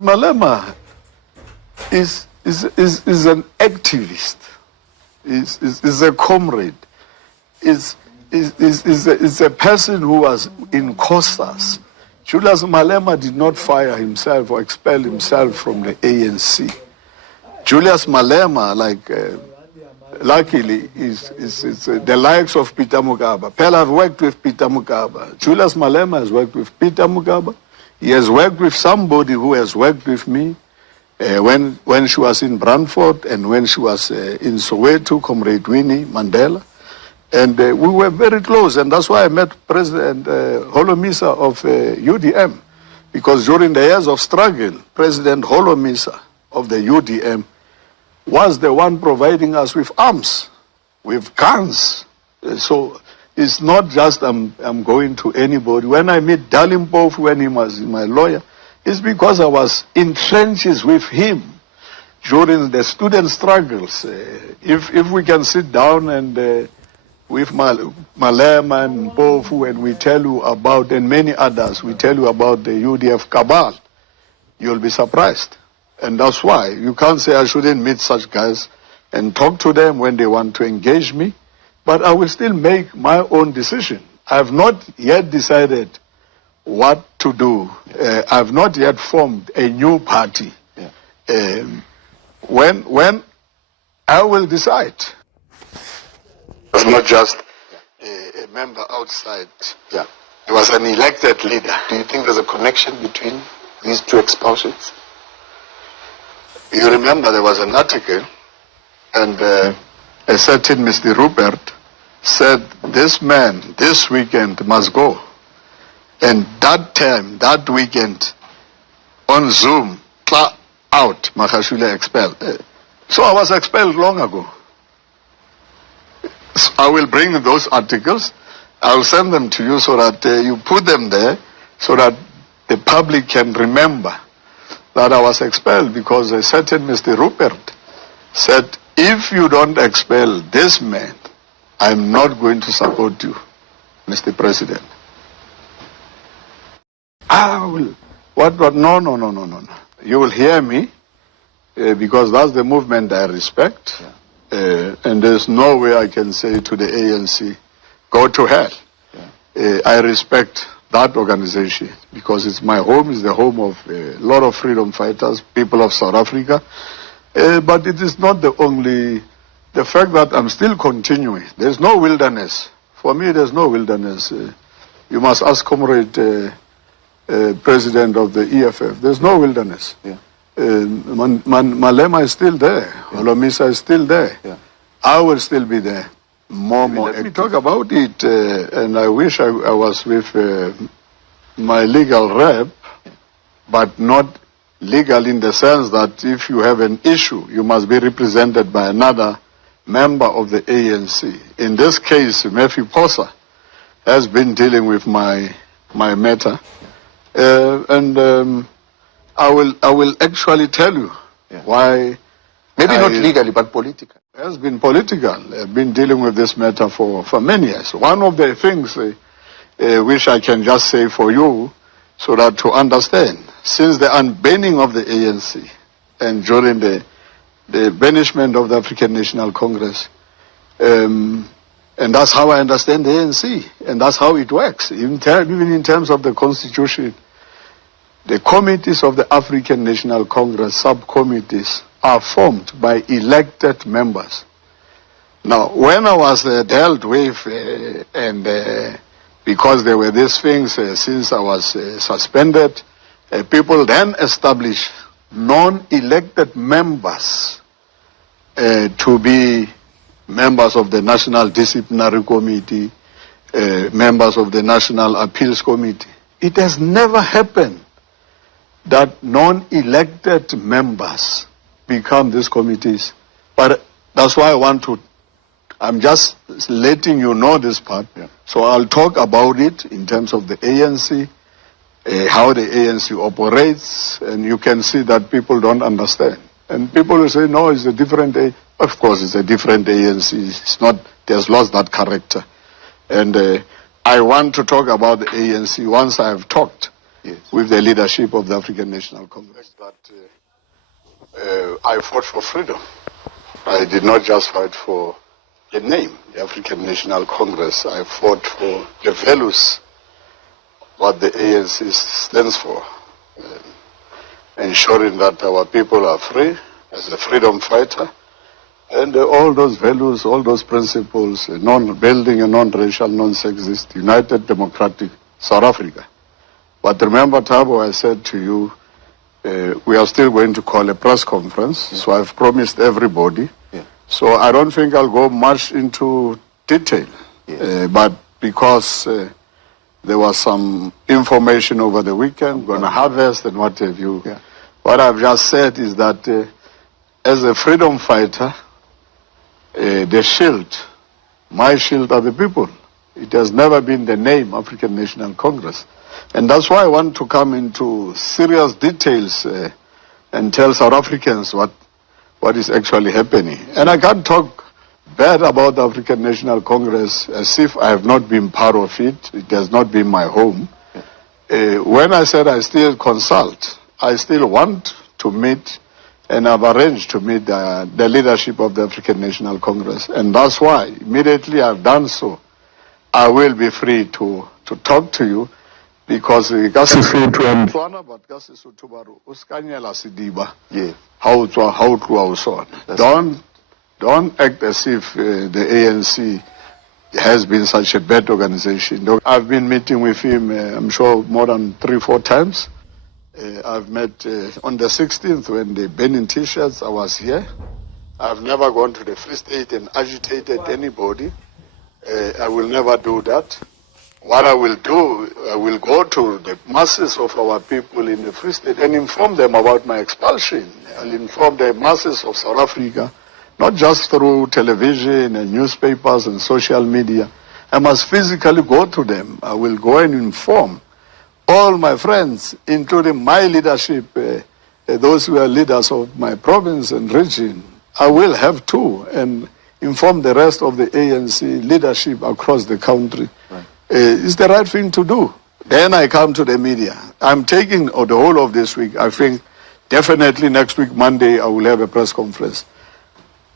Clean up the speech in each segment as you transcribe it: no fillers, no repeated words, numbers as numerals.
Malema is an activist, is a comrade, is a person who was in costas. Julius Malema did not fire himself or expel himself from the ANC. Julius Malema, luckily, is the likes of Peter Mugabe. Pella have worked with Peter Mugabe. Julius Malema has worked with Peter Mugabe. He has worked with somebody who has worked with me when she was in Brantford and when she was in Soweto, Comrade Winnie Mandela. And we were very close, and that's why I met President Holomisa of UDM, because during the years of struggle, President Holomisa of the UDM was the one providing us with arms, with guns. So it's not just I'm going to anybody. When I meet Dalimpof, when he was my lawyer, it's because I was in trenches with him during the student struggles. If we can sit down and with Malema and Mpofu, and we tell you about, and many others, we tell you about the UDF cabal, you'll be surprised. And that's why you can't say I shouldn't meet such guys and talk to them when they want to engage me, but I will still make my own decision. I have not yet decided what to do. I've not yet formed a new party. Yeah. When I will decide. It's not just a member outside. Yeah. He was an elected leader. Do you think there's a connection between these two expulsions? You remember there was an article, and a certain Mr. Rupert said, this man, this weekend, must go. And that time, that weekend, on Zoom, out, Magashule expelled. So I was expelled long ago. So I will bring those articles. I'll send them to you so that you put them there so that the public can remember that I was expelled, because a certain Mr. Rupert said, if you don't expel this man, I'm not going to support you, Mr. President. I will. What? No. You will hear me, because that's the movement I respect. Yeah. And there's no way I can say to the ANC, go to hell. Yeah. I respect that organization because it's my home, it's the home of a lot of freedom fighters, people of South Africa. But it is not the only, the fact that I'm still continuing. There's no wilderness. For me, there's no wilderness. You must ask Comrade President of the EFF. There's no wilderness. Yeah. Malema is still there. Yeah. Holomisa is still there. Yeah. I will still be there. More. Let me talk about it, and I wish I was with my legal rep, but not legal in the sense that if you have an issue, you must be represented by another member of the ANC. In this case, Murphy Posa has been dealing with my matter, and I will actually tell you why. Maybe not legally, but politically. It has been political. I've been dealing with this matter for many years. One of the things which I can just say for you, so that to understand, since the unbanning of the ANC and during the banishment of the African National Congress, and that's how I understand the ANC, and that's how it works, even in terms of the Constitution. The committees of the African National Congress, subcommittees, are formed by elected members. Now, when I was dealt with, and because there were these things since I was suspended, people then established non-elected members to be members of the National Disciplinary Committee, members of the National Appeals Committee. It has never happened that non-elected members become these committees. But that's why I'm just letting you know this part. Yeah. So I'll talk about it in terms of the ANC, how the ANC operates, and you can see that people don't understand. And people will say, no, it's a different ANC. Of course, it's a different ANC. It's not, it has lost that character. And I want to talk about the ANC once I have talked with the leadership of the African National Congress. That I fought for freedom. I did not just fight for the name, the African National Congress. I fought for the values, what the ANC stands for, ensuring that our people are free as a freedom fighter, and all those values, all those principles, building a non-racial, non-sexist, united, democratic South Africa. But remember, Thabo, I said to you, we are still going to call a press conference, so I've promised everybody. So I don't think I'll go much into detail, but because there was some information over the weekend, going to harvest and what have you. What I've just said is that as a freedom fighter, the shield, my shield are the people. It has never been the name African National Congress. And that's why I want to come into serious details and tell South Africans what is actually happening. And I can't talk bad about the African National Congress as if I have not been part of it. It has not been my home. When I said I still consult, I still want to meet, and I've arranged to meet the leadership of the African National Congress. And that's why immediately I've done so, I will be free to talk to you, because don't act as if the ANC has been such a bad organization. I've been meeting with him, I'm sure, more than 3-4 times. I've met on the 16th when they burning T-shirts. I was here. I've never gone to the Free State and agitated anybody. I will never do that. What I will do, I will go to the masses of our people in the Free State and inform them about my expulsion. I'll inform the masses of South Africa, not just through television and newspapers and social media. I must physically go to them. I will go and inform all my friends, including my leadership, those who are leaders of my province and region. I will have to, and inform the rest of the ANC leadership across the country. It's the right thing to do. Then I come to the media. I'm taking the whole of this week. I think definitely next week, Monday, I will have a press conference.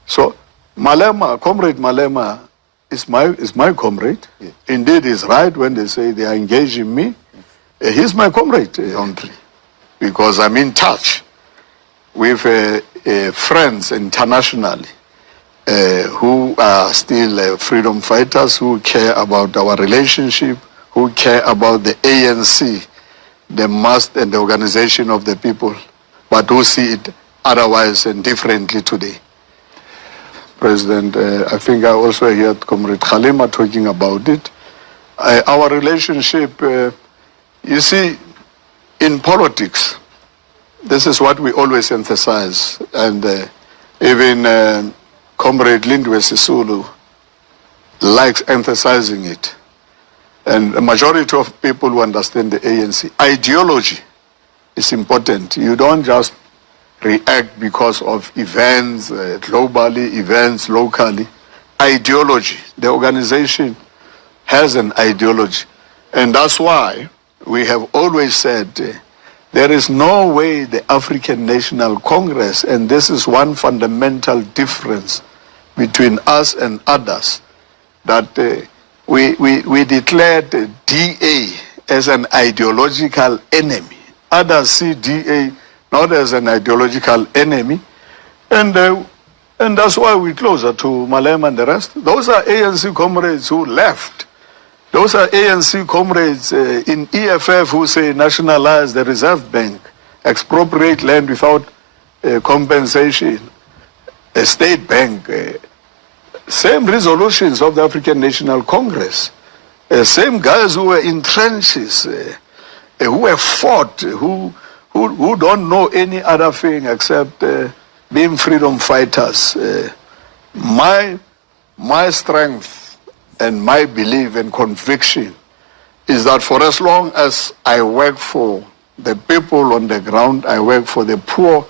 So Malema, Comrade Malema is my comrade. Indeed, he's right when they say they are engaging me. He's my comrade, because I'm in touch with friends internationally who are still freedom fighters, who care about our relationship, who care about the ANC, the must and the organization of the people, but who see it otherwise and differently today. President, I think I also heard Comrade Khalima talking about it. Our relationship, you see, in politics, this is what we always emphasize, and even Comrade Lindwe Sisulu likes emphasizing it. And the majority of people who understand the ANC, ideology is important. You don't just react because of events, globally, events locally. Ideology, the organization has an ideology. And that's why we have always said there is no way the African National Congress, and this is one fundamental difference between us and others, that we declared DA as an ideological enemy. Others see DA not as an ideological enemy, and that's why we're closer to Malema and the rest. Those are ANC comrades who left. Those are ANC comrades in EFF who say nationalize the Reserve Bank, expropriate land without compensation, a state bank, same resolutions of the African National Congress, same guys who were in trenches, who have fought, who don't know any other thing except being freedom fighters. My strength and my belief and conviction is that for as long as I work for the people on the ground, I work for the poor,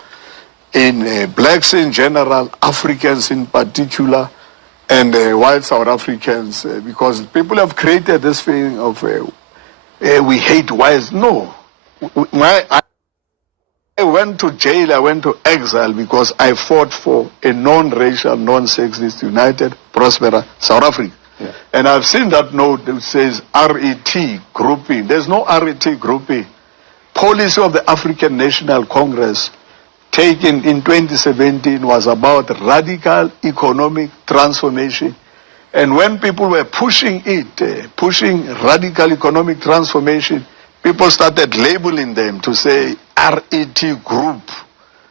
in blacks in general, Africans in particular, and white South Africans, because people have created this thing of we hate whites. No, I went to jail, I went to exile because I fought for a non-racial, non-sexist, united, prosperous South Africa. Yeah. And I've seen that note that says RET grouping. There's no RET grouping. Policy of the African National Congress taken in 2017 was about radical economic transformation. And when people were pushing it, pushing radical economic transformation, people started labeling them to say RET group.